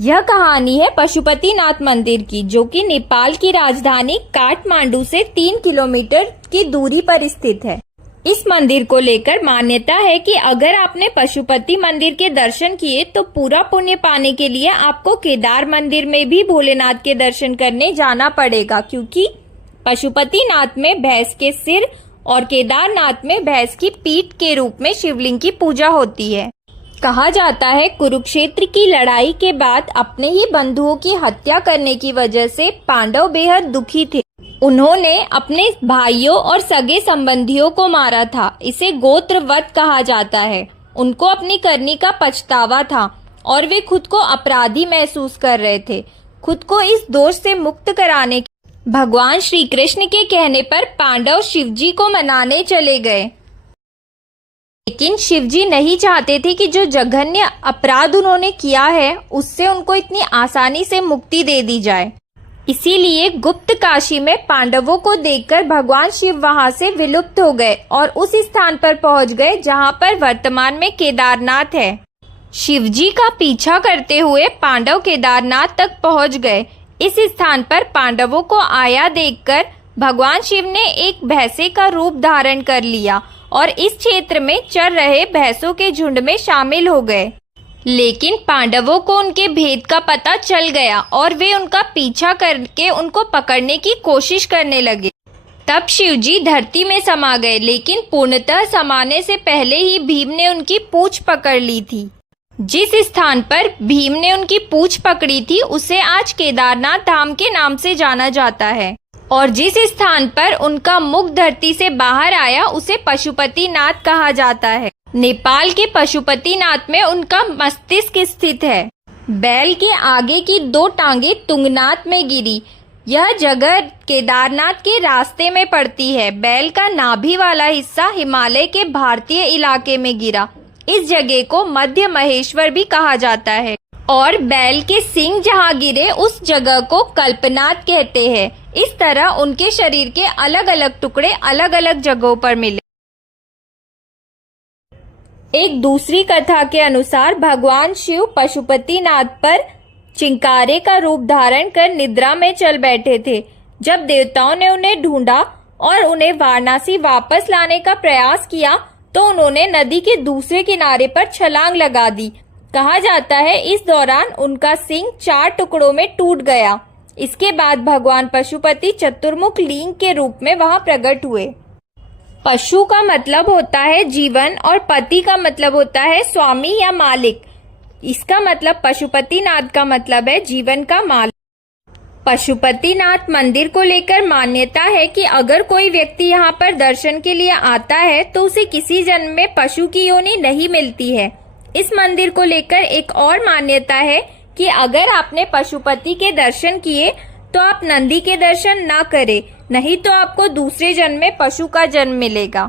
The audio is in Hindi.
यह कहानी है पशुपतिनाथ मंदिर की, जो कि नेपाल की राजधानी काठमांडू से 3 किलोमीटर की दूरी पर स्थित है। इस मंदिर को लेकर मान्यता है कि अगर आपने पशुपति मंदिर के दर्शन किए तो पूरा पुण्य पाने के लिए आपको केदार मंदिर में भी भोलेनाथ के दर्शन करने जाना पड़ेगा, क्योंकि पशुपतिनाथ में भैंस के सिर और केदारनाथ में भैंस की पीठ के रूप में शिवलिंग की पूजा होती है। कहा जाता है कुरुक्षेत्र की लड़ाई के बाद अपने ही बंधुओं की हत्या करने की वजह से पांडव बेहद दुखी थे। उन्होंने अपने भाइयों और सगे संबंधियों को मारा था। इसे गोत्रवध कहा जाता है। उनको अपनी करनी का पछतावा था और वे खुद को अपराधी महसूस कर रहे थे। खुद को इस दोष से मुक्त कराने के भगवान श्री कृष्ण के कहने पर पांडव शिवजी को मनाने चले गए, लेकिन शिवजी नहीं चाहते थे कि जो जघन्य अपराध उन्होंने किया है उससे उनको इतनी आसानी से मुक्ति दे दी जाए। इसीलिए गुप्त काशी में पांडवों को देखकर भगवान शिव वहां से विलुप्त हो गए और उस स्थान पर पहुंच गए जहां पर वर्तमान में केदारनाथ है। शिवजी का पीछा करते हुए पांडव केदारनाथ तक पहुंच गए। इस स्थान पर पांडवों को आया देखकर भगवान शिव ने एक भैंसे का रूप धारण कर लिया और इस क्षेत्र में चर रहे भैंसों के झुंड में शामिल हो गए। लेकिन पांडवों को उनके भेद का पता चल गया और वे उनका पीछा करके उनको पकड़ने की कोशिश करने लगे। तब शिवजी धरती में समा गए, लेकिन पूर्णतः समाने से पहले ही भीम ने उनकी पूंछ पकड़ ली थी। जिस स्थान पर भीम ने उनकी पूंछ पकड़ी थी उसे आज केदारनाथ धाम के नाम से जाना जाता है, और जिस स्थान पर उनका मुख धरती से बाहर आया उसे पशुपतिनाथ कहा जाता है। नेपाल के पशुपतिनाथ में उनका मस्तिष्क स्थित है। बैल के आगे की 2 टांगे तुंगनाथ में गिरी। यह जगह केदारनाथ के रास्ते में पड़ती है। बैल का नाभि वाला हिस्सा हिमालय के भारतीय इलाके में गिरा। इस जगह को मध्य महेश्वर भी कहा जाता है, और बैल के सींग जहाँ गिरे उस जगह को कल्पनाथ कहते हैं। इस तरह उनके शरीर के अलग अलग टुकड़े अलग अलग जगहों पर मिले। एक दूसरी कथा के अनुसार भगवान शिव पशुपतिनाथ पर चिंकारे का रूप धारण कर निद्रा में चल बैठे थे। जब देवताओं ने उन्हें ढूंढा और उन्हें वाराणसी वापस लाने का प्रयास किया तो उन्होंने नदी के दूसरे किनारे पर छलांग लगा दी। कहा जाता है इस दौरान उनका सिंह 4 टुकड़ों में टूट गया। इसके बाद भगवान पशुपति चतुर्मुख लिंग के रूप में वहां प्रकट हुए। पशु का मतलब होता है जीवन और पति का मतलब होता है स्वामी या मालिक। इसका मतलब पशुपतिनाथ का मतलब है जीवन का मालिक। पशुपतिनाथ मंदिर को लेकर मान्यता है कि अगर कोई व्यक्ति यहाँ पर दर्शन के लिए आता है तो उसे किसी जन्म में पशु की योनि नहीं मिलती है। इस मंदिर को लेकर एक और मान्यता है कि अगर आपने पशुपति के दर्शन किए तो आप नंदी के दर्शन ना करें, नहीं तो आपको दूसरे जन्म में पशु का जन्म मिलेगा।